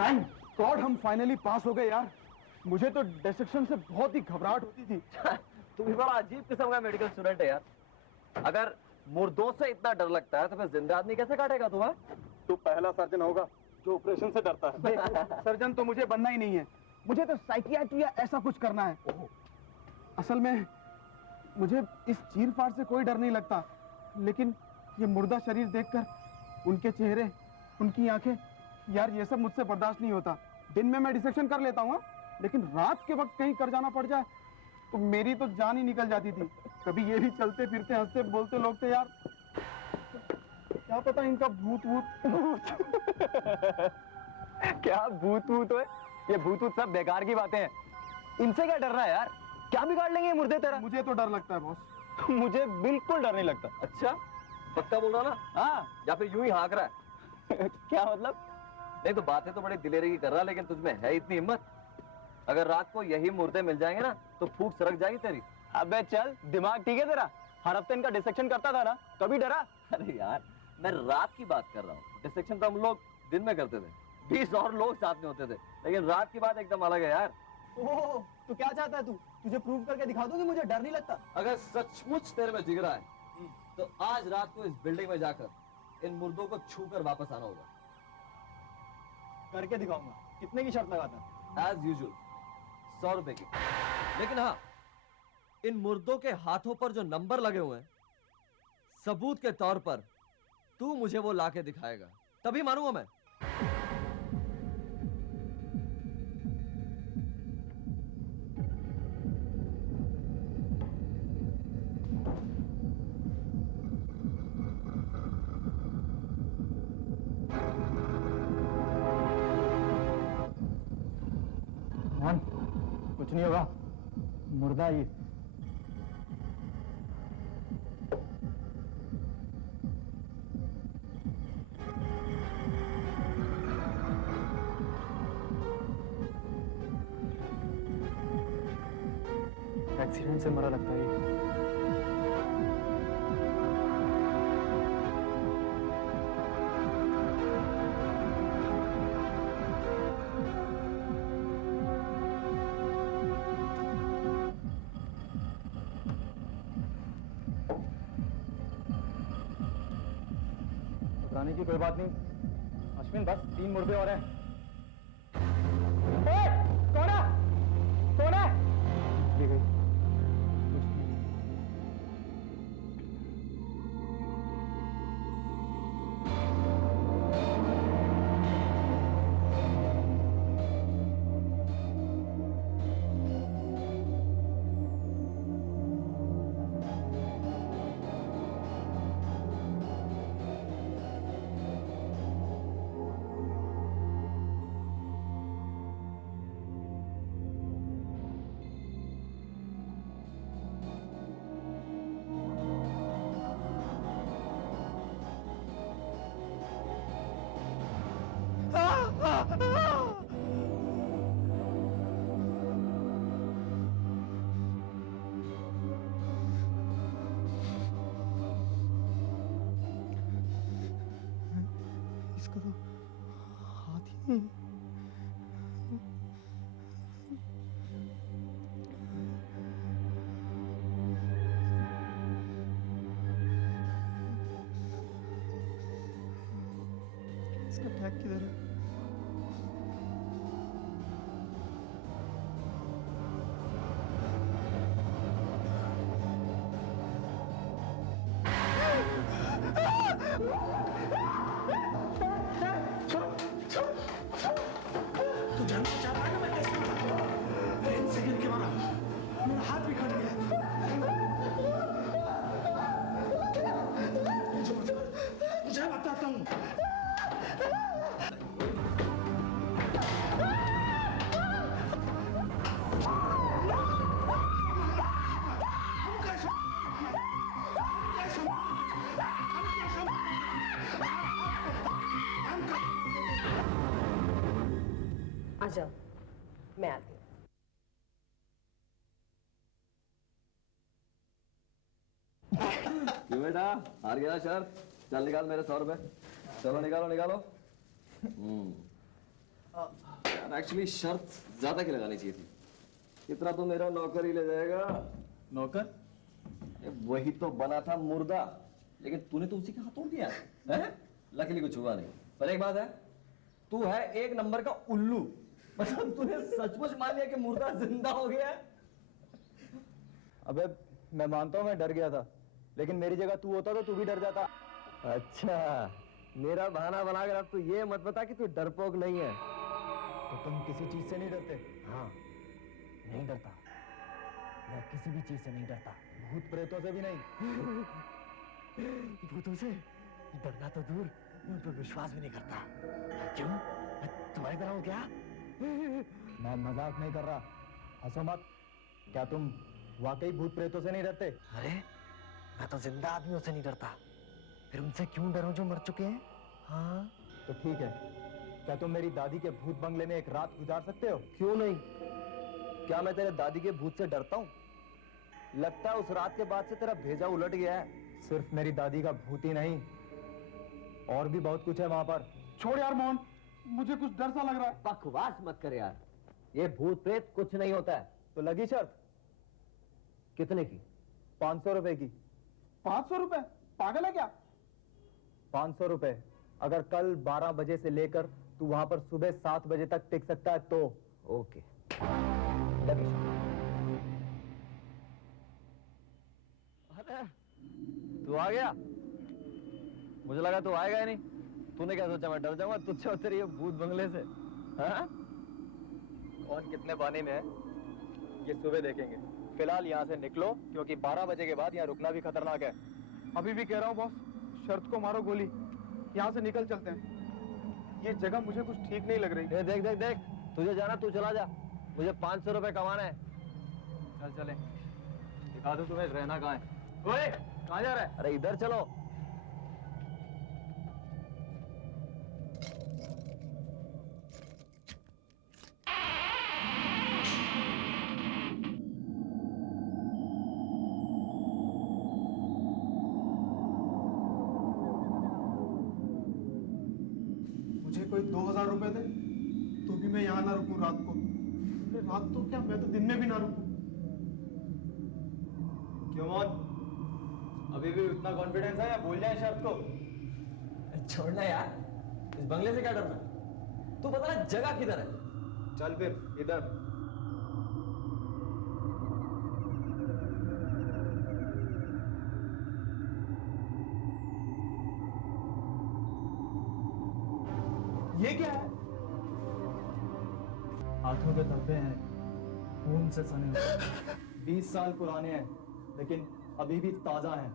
Thank God हम finally पास हो गए यार। मुझे तो डिसेक्शन से बहुत ही घबराहट होती थी। तू भी बड़ा अजीब किस्म का मेडिकल स्टूडेंट है यार। अगर मुर्दों से इतना डर लगता है तो फिर जिंदा आदमी कैसे काटेगा तुम्हें? तू पहला सर्जन होगा जो ऑपरेशन से डरता है। सर्जन तो मुझे बनना ही नहीं है, मुझे तो साइकियाट्री या ऐसा कुछ करना है। असल में मुझे इस चीर-फाड़ से कोई डर नहीं लगता, लेकिन ये मुर्दा शरीर देखकर, उनके चेहरे, उनकी आंखें, यार ये सब मुझसे बर्दाश्त नहीं होता। दिन में मैं डिसेक्शन कर लेता हूँ, लेकिन रात के वक्त कहीं कर जाना पड़ जाए तो मेरी तो जान ही निकल जाती थी। कभी ये भी चलते फिरते हंसते बोलते लोग थे यार, क्या पता इनका भूत भूत क्या भूत भूत है? ये भूत भूत सब बेकार की बातें हैं। इनसे क्या डरना है यार? क्या बिगाड़ लेंगे ये मुर्दे तेरा? मुझे तो डर लगता है बॉस। मुझे बिल्कुल डर नहीं लगता। अच्छा, पक्का बोल रहा ना? हाँ, या फिर यूं ही हाँक रहा है? क्या मतलब? नहीं तो बातें तो बड़ी दिलेरी की कर रहा, लेकिन तुझमें है इतनी हिम्मत? अगर रात को यही मुर्दे मिल जाएंगे ना तो फूंक सरक जाएगी तेरी। अबे चल, दिमाग ठीक है तेरा? हर हफ्ते इनका डिसेक्शन करता था ना, कभी डरा? अरे यार, मैं रात की बात कर रहा हूँ। डिसेक्शन तो हम लोग दिन में करते थे, 20 और लोग साथ में होते थे, लेकिन रात की बात एकदम अलग है यार। ओह, तो क्या चाहता है तू? तुझे प्रूव करके दिखा दूं कि मुझे डर नहीं लगता। अगर सचमुच तेरे में जिगरा है तो आज रात को इस बिल्डिंग में जाकर इन मुर्दों को छूकर वापस आना होगा। करके दिखाऊंगा। कितने की शर्त लगाता? एज यूजुअल 100 रुपए की। लेकिन हाँ, इन मुर्दों के हाथों पर जो नंबर लगे हुए हैं, सबूत के तौर पर तू मुझे वो लाके दिखाएगा, तभी मानूंगा मैं। कुछ नहीं होगा, मुर्दा ही। एक्सीडेंट से मरा लगता है ये। घबराने की कोई बात नहीं अश्विन, बस 3 मुर्दे और हैं। कौन है? कौन है? ये गई। इसका तो हाथ ही नहीं। इसका टैग किधर है? तू जानना चाहता है ना मैं कैसे मरा? अरे 1 सेकंड के मारा, मेरा हाथ भी कट गया। मुझे बताता हूँ। आ जाओ, मैं आती हूँ। क्यों बेटा, हार गया शर्त? चल निकाल मेरे 100 रुपए। चलो निकालो निकालो। यार एक्चुअली शर्त ज्यादा की लगानी चाहिए थी। इतना तो मेरा नौकर ही ले जाएगा। नौकर? वही तो बना था मुर्दा, लेकिन तूने तो उसी के हाथ तोड़ दिया है? लकीली कुछ हुआ नहीं। पर एक बात है, तू है एक नंबर का उल्लू। मतलब तूने सचमुच मान लिया कि मुर्दा जिंदा हो गया है। अबे मैं मानता हूँ मैं डर गया था, लेकिन मेरी जगह तू होता तो तू भी डर जाता। अच्छा, मेरा बहाना बनाकर अब तू ये मत बता कि तू डरपोक नहीं है। तो तुम किसी चीज से नहीं डरते? हाँ, नहीं डरता, मैं किसी भी चीज से नहीं डरता, भूत प्रेतों से भी नहीं। भूतों से डरना तो दूर, मैं उन पर विश्वास भी नहीं करता। क्यों? मैं तुम्हारी तरह हूँ क्या? मैं मजाक नहीं कर रहा, हंसो मत। क्या तुम वाकई भूत प्रेतों से नहीं डरते? अरे मैं तो जिंदा आदमियों से नहीं डरता, फिर उनसे क्यों डरूं जो मर चुके हैं? हाँ तो ठीक है, क्या तुम मेरी दादी के भूत बंगले में एक रात गुजार सकते हो? क्यों नहीं? क्या मैं तेरे दादी के भूत से डरता हूँ? लगता है उस रात के बाद से तेरा भेजा उलट गया है। सिर्फ मेरी दादी का भूत ही नहीं, और भी बहुत कुछ है वहां पर। छोड़ यार मोहन, मुझे कुछ डर सा लग रहा है। बकवास मत कर यार, ये भूत प्रेत कुछ नहीं होता है। तो लगी शर्त? कितने की? 500 रुपए की। 500 रुपए? पागल है क्या? 500 रुपए। अगर कल 12 बजे से लेकर तू वहां पर सुबह 7 बजे तक टिक सकता है तो। ओके, लगी शर्त। अरे तू आ गया? मुझे लगा तू आएगा ही नहीं। तूने क्या सोचा मैं डर जाऊंगा तुझसे और तेरे ये भूत बंगले से? हाँ? कौन कितने पानी में है ये सुबह देखेंगे। फिलहाल यहाँ से निकलो, क्योंकि 12 बजे के बाद यहाँ रुकना भी खतरनाक है। अभी भी कह रहा हूँ बॉस, शर्त को मारो गोली, यहाँ से निकल चलते हैं। ये जगह मुझे कुछ ठीक नहीं लग रही। देख देख देख, तुझे जाना तू चला जा, मुझे 500 रुपए कमाना है। चल चले, दिखा दूं तुम्हें रहना कहाँ है। ओए, कहाँ जा रहा है? अरे इधर चलो। मुझे कोई 2000 रुपए दे तो भी मैं यहाँ ना रुकूं रात को। अरे रात तो क्या, मैं तो दिन में भी ना रुकूं। क्यों मोहन, अभी भी उतना कॉन्फिडेंस है या भूल जाए शर्त को? छोड़ना यार, इस बंगले से क्या डरना? तू बता ना जगह किधर है? चल फिर इधर। ये क्या है? हाथों के धब्बे हैं, खून से सने हुए। 20 साल पुराने हैं, लेकिन अभी भी ताजा हैं।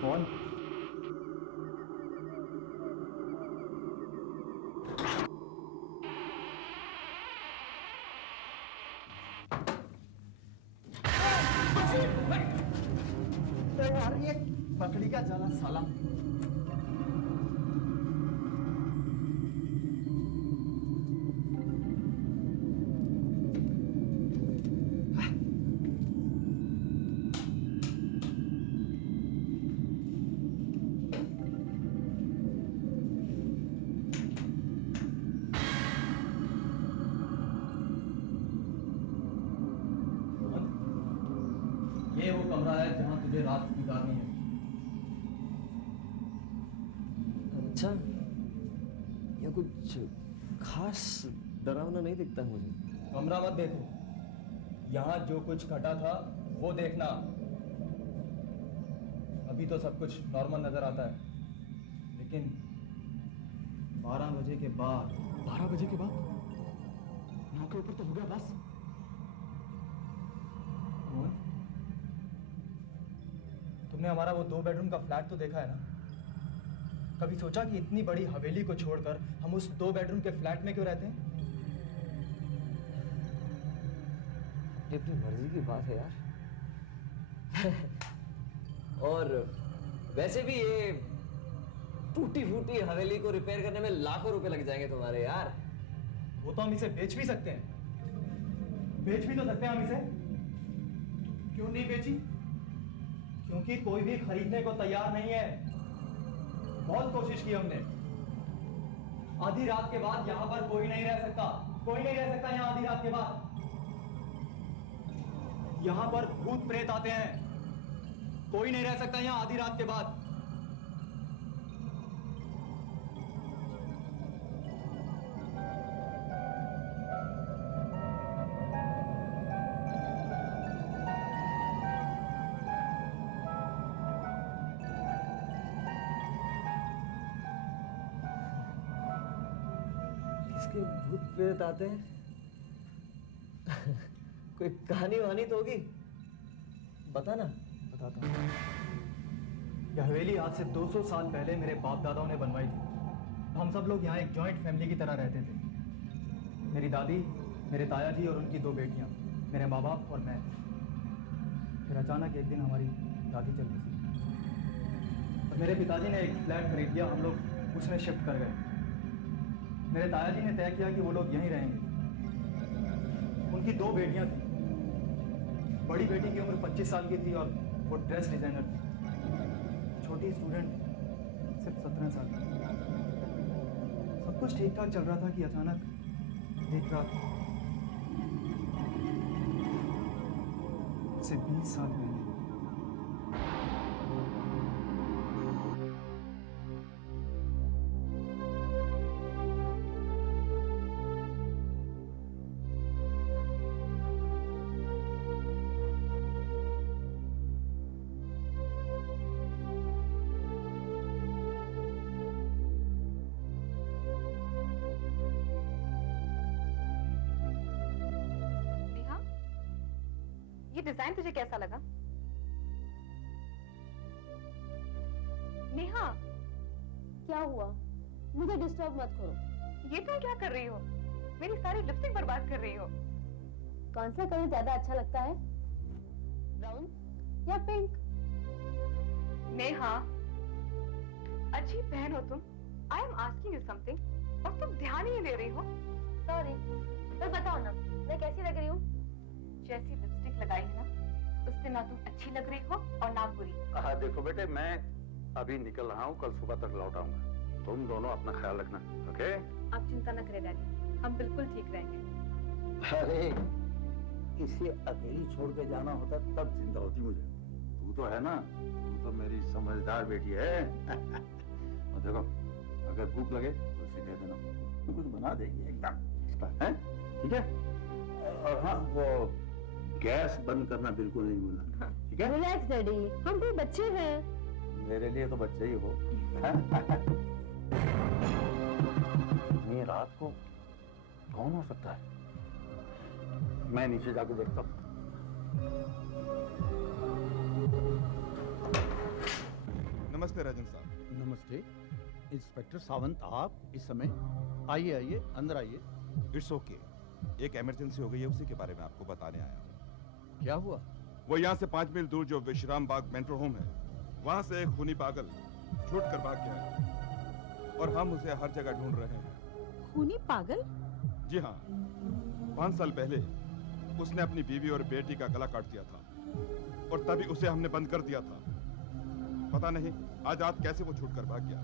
कौन? यार ये मकड़ी का जाला साला। ये वो कमरा है जहाँ तुझे रात गुजारनी है। अच्छा, ये कुछ खास डरावना नहीं दिखता है मुझे। कमरा मत देखो, यहाँ जो कुछ घटा था वो देखना। अभी तो सब कुछ नॉर्मल नजर आता है, लेकिन 12 बजे के बाद। 12 बजे के बाद 9 के ऊपर तो हो गया बस। मोहन, तुमने हमारा वो 2 बेडरूम का फ्लैट तो देखा है ना? कभी सोचा कि इतनी बड़ी हवेली को छोड़कर हम उस 2 बेडरूम के फ्लैट में क्यों रहते हैं? ये अपनी मर्जी की बात है यार। और वैसे भी ये टूटी फूटी हवेली को रिपेयर करने में लाखों रुपए लग जाएंगे तुम्हारे यार। वो तो हम इसे बेच भी सकते हैं, बेच भी तो सकते हैं हम इसे। क्यों नहीं बेची? क्योंकि कोई भी खरीदने को तैयार नहीं है। बहुत कोशिश की हमने। आधी रात के बाद यहाँ पर कोई नहीं रह सकता, कोई नहीं रह सकता यहाँ आधी रात के बाद। यहाँ पर भूत प्रेत आते हैं, कोई नहीं रह सकता यहाँ आधी रात के बाद। इसके भूत प्रेत आते हैं? कोई कहानी वहानी तो होगी, बता ना। बताता हूँ। यह हवेली आज से 200 साल पहले मेरे बाप दादाओं ने बनवाई थी। हम सब लोग यहाँ एक जॉइंट फैमिली की तरह रहते थे। मेरी दादी, मेरे ताया जी और उनकी 2 बेटियाँ, मेरे माँ बाप और मैं। फिर अचानक एक दिन हमारी दादी चल बसी और मेरे पिताजी ने एक फ्लैट खरीद लिया। हम लोग उसमें शिफ्ट कर गए। मेरे ताया जी ने तय किया कि वो लोग यहीं रहेंगे। उनकी 2 बेटियाँ थीं। बड़ी बेटी की उम्र 25 साल की थी और वो ड्रेस डिजाइनर थी। छोटी स्टूडेंट सिर्फ 17 साल की। सब कुछ ठीक ठाक चल रहा था कि अचानक एक रात से 20 साल पहले ये डिजाइन तुझे कैसा लगा? नेहा, क्या हुआ? मुझे डिस्टर्ब मत करो। ये तुम क्या कर रही हो? मेरी सारी लिपस्टिक बर्बाद कर रही हो। कौन सा कलर ज्यादा अच्छा लगता है, ब्राउन या पिंक? नेहा, अजीब बहन हो तुम। I am asking you something और तुम ध्यान ही नहीं दे रही हो। सॉरी, तो बताओ ना, मैं कैसी लग रही हूँ? जैसी लिपस्टिक लगाई है ना, उससे ना तुम अच्छी लग रही हो और ना बुरी। हाँ देखो बेटे, मैं अभी निकल रहा हूँ, कल सुबह तक लौट आऊंगा। तुम दोनों अपना ख्याल रखना, ओके? आप चिंता न करें डैडी, हम बिल्कुल ठीक रहेंगे। अरे इसे अकेली छोड़ के जाना होता तब चिंता होती मुझे। तू तो है ना, तू तो मेरी समझदार बेटी है। और देखो, अगर भूख लगे तो उसे दे देना, तो कुछ बना देगी एकदम, है? ठीक है? और हाँ, वो गैस बंद करना बिल्कुल नहीं भूलना, ठीक है? रिलैक्स डैडी, हम कोई बच्चे हैं। मेरे लिए तो बच्चे ही हो। इतनी रात को कौन हो सकता है? मैं नीचे जाके देखता हूँ। नमस्ते राजन साहब। नमस्ते इंस्पेक्टर सावंत, आप इस समय? आइए आइए, अंदर आइए। इट्स ओके, एक इमरजेंसी हो गई है, उसी के बारे में आपको बताने आया हूँ। क्या हुआ? वो यहाँ से 5 मील दूर जो विश्राम बाग मेट्रो होम है, वहाँ से एक खूनी पागल छूट कर भाग गया है और हम उसे हर जगह ढूंढ रहे हैं। खूनी पागल? जी हाँ, 5 साल पहले उसने अपनी बीवी और बेटी का गला काट दिया था और तभी उसे हमने बंद कर दिया था। पता नहीं आज रात कैसे वो छूट कर भाग गया।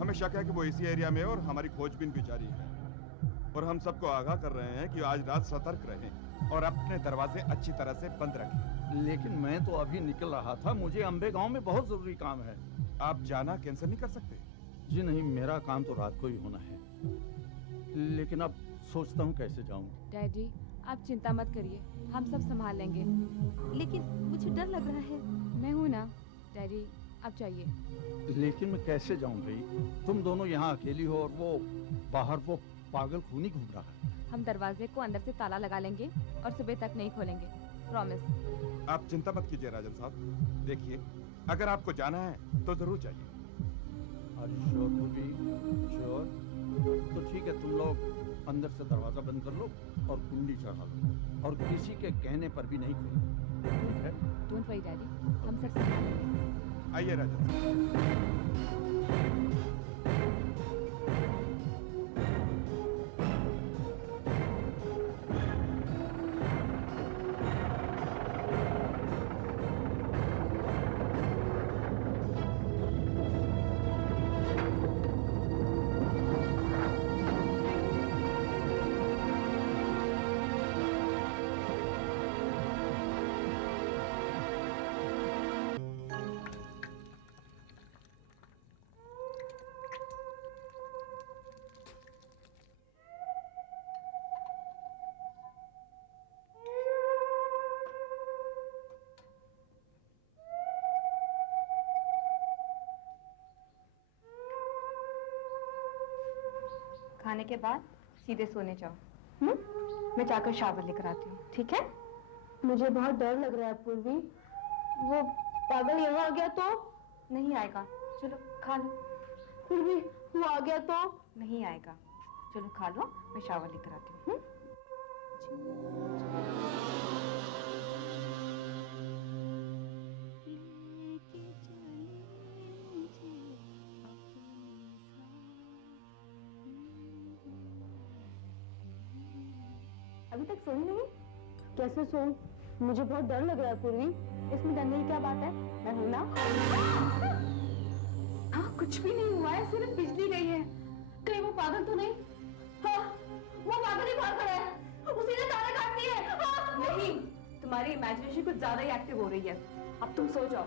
हमें शक है कि वो इसी एरिया में, और हमारी खोजबीन भी जारी है। और हम सबको आगाह कर रहे हैं कि आज रात सतर्क रहें और अपने दरवाजे अच्छी तरह से बंद रखें। लेकिन मैं तो अभी निकल रहा था, मुझे अंबे गांव में बहुत जरूरी काम है। आप जाना कैंसिल नहीं कर सकते? जी नहीं, मेरा काम तो रात को ही होना है, लेकिन अब सोचता हूँ कैसे जाऊँ। डैडी, आप चिंता मत करिए, हम सब संभाल लेंगे। लेकिन मुझे डर लग रहा है। मैं हूँ ना डैडी, आप जाइए। लेकिन मैं कैसे जाऊँ भाई? तुम दोनों यहाँ अकेली हो और वो बाहर वो पागल खूनी घूम रहा है। हम दरवाजे को अंदर से ताला लगा लेंगे और सुबह तक नहीं खोलेंगे, प्रॉमिस। आप चिंता मत कीजिए राजन साहब। देखिए, अगर आपको जाना है तो जरूर जाइए। Are you sure, Bobby? Sure? तो ठीक है, तुम लोग अंदर से दरवाजा बंद कर लो और कुंडी चढ़ा लो और किसी के कहने पर भी नहीं खोलो, ठीक है? डोंट वरी डैडी, हम सब संभाल लेंगे। आइए राजा साहब। खाने के बाद सीधे सोने जाओ। मैं जाकर शावर लेकर आती हूँ, ठीक है? मुझे बहुत डर लग रहा है पूर्वी। वो पागल यहाँ आ गया तो? नहीं आएगा, चलो खा लो। पूर्वी वो आ गया तो? नहीं आएगा, चलो खा लो, मैं शावर लेकर आती हूँ। अभी तक सोई नहीं? कैसे सोऊं? मुझे बहुत डर लग रहा है पूर्वी। इसमें डरने की क्या बात है? मैं हूं ना। हाँ, कुछ भी नहीं हुआ है, सिर्फ बिजली गई है। कहीं वो पागल तो नहीं? हाँ, वो पागल ही बाहर खड़ा है। उसी ने तारे काट दिए। हाँ। नहीं, तुम्हारी इमेजिनेशन कुछ ज्यादा ही एक्टिव हो रही है। अब तुम सो जाओ।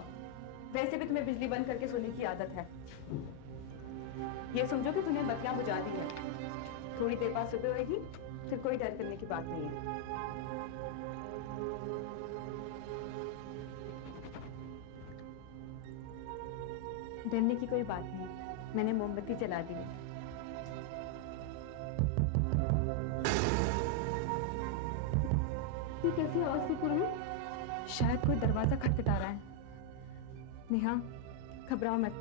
वैसे भी तुम्हें बिजली बंद करके सोने की आदत है। ये समझो कि तुमने बत्तियां बुझा दी है। थोड़ी देर बाद सुबह होगी, फिर कोई डर करने की बात नहीं है। डरने की कोई बात नहीं, मैंने मोमबत्ती जला दी है। ये कैसी आवाज थी पूर्वी? शायद कोई दरवाजा खटखटा रहा है। नेहा, घबराओ मत,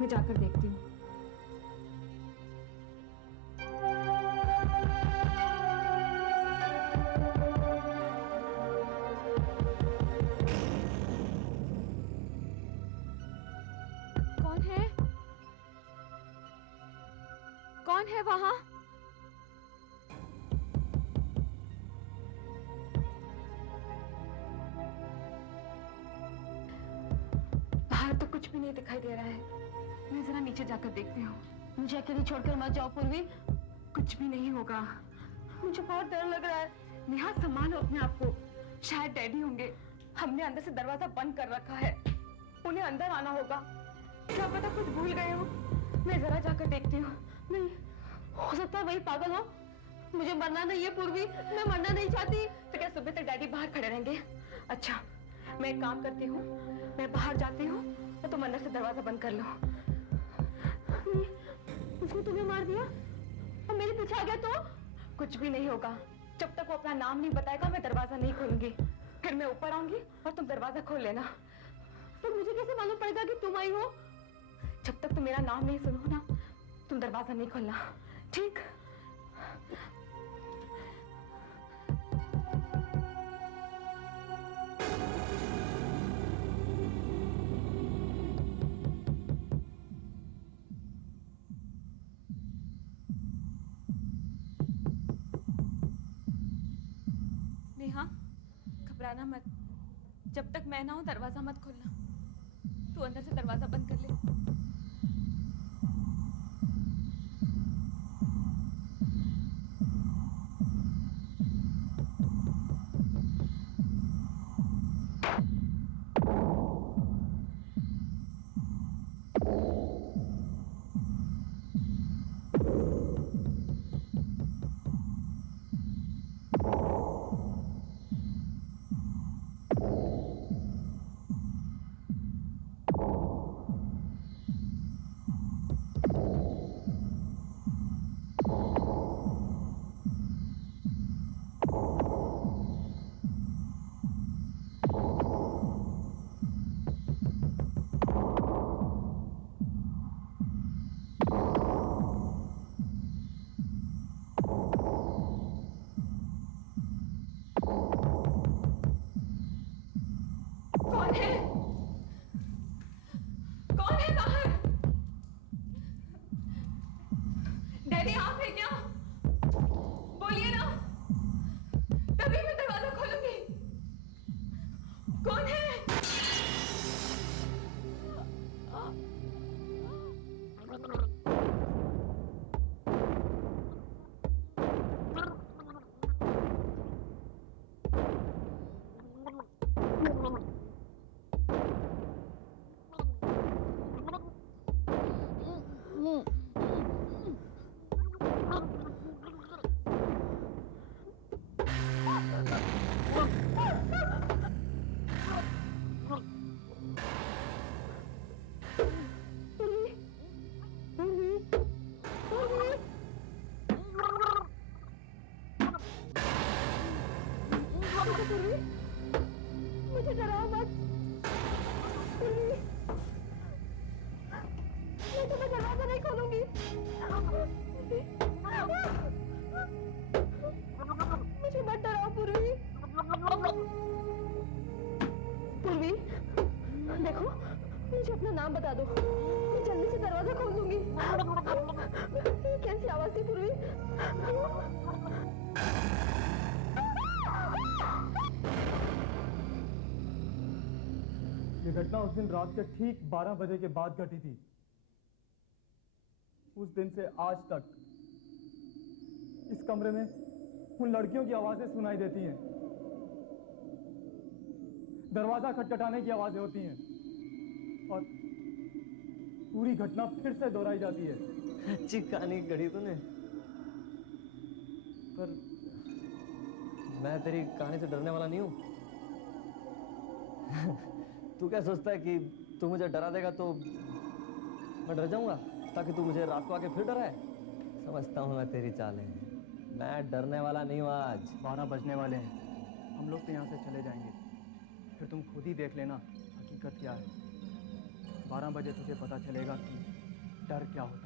मैं जाकर देखती हूँ। कौन है? कौन है वहां? बाहर तो कुछ भी नहीं दिखाई दे रहा है। मैं जरा नीचे जाकर देखती हूँ। मुझे अकेली छोड़कर मत जाओ पूर्वी। कुछ भी नहीं होगा। मुझे बहुत डर लग रहा है। नेहा, संभालो अपने आप को। शायद डैडी होंगे। हमने अंदर से दरवाजा बंद कर रखा है। उन्हें अंदर आना होगा। क्या पता कुछ भूल गए हो। मैं जरा जाकर देखती हूँ। नहीं, हो सकता है वही पागल हो। मुझे मरना नहीं है पूर्वी, मैं मरना नहीं चाहती। तो क्या सुबह तक डैडी बाहर खड़े रहेंगे? अच्छा, मैं एक काम करती हूँ, मैं बाहर जाती हूँ तो तुम अंदर से दरवाजा बंद कर लो। उसने तुम्हें मार दिया और मेरे पीछे आ गया तो? कुछ भी नहीं होगा। जब तक वो अपना नाम नहीं बताएगा, मैं दरवाजा नहीं खोलूंगी। फिर मैं ऊपर आऊंगी और तुम दरवाजा खोल लेना। तो मुझे कैसे मालूम पड़ेगा कि तुम आई हो? जब तक तुम मेरा नाम नहीं सुनो ना, तुम दरवाजा नहीं खोलना, ठीक? नेहा, घबराना मत। जब तक मैं ना हूं, दरवाजा मत खोलना। तू अंदर से दरवाजा बंद कर ले। यदि आप हैं क्या? बोलिए ना, तभी मैं दरवाजा खोलूंगी। कौन है? मुझे डराओ मत। मैं तुम्हें दरवाजा नहीं खोलूंगी। मुझे मत डराओ पूर्वी। पूर्वी, देखो, मुझे अपना नाम बता दो, मैं जल्दी से दरवाजा खोल दूंगी। ये कैसी आवाज थी पूर्वी? ये घटना उस दिन रात के ठीक 12 बजे के बाद घटी थी। उस दिन से आज तक इस कमरे में उन लड़कियों की आवाजें सुनाई देती हैं, दरवाजा खटखटाने की आवाजें होती हैं और पूरी घटना फिर से दोहराई जाती है। अच्छी कहानी गढ़ी तूने, पर मैं तेरी कहानी से डरने वाला नहीं हूं। तू क्या सोचता है कि तू मुझे डरा देगा तो मैं डर जाऊंगा ताकि तू मुझे रात को आके फिर डराए? समझता हूं मैं तेरी चालें। मैं डरने वाला नहीं हूं। आज 12 बजने वाले हैं, हम लोग तो यहाँ से चले जाएंगे, फिर तुम खुद ही देख लेना हकीकत क्या है। 12 बजे तुझे पता चलेगा कि डर क्या होता है।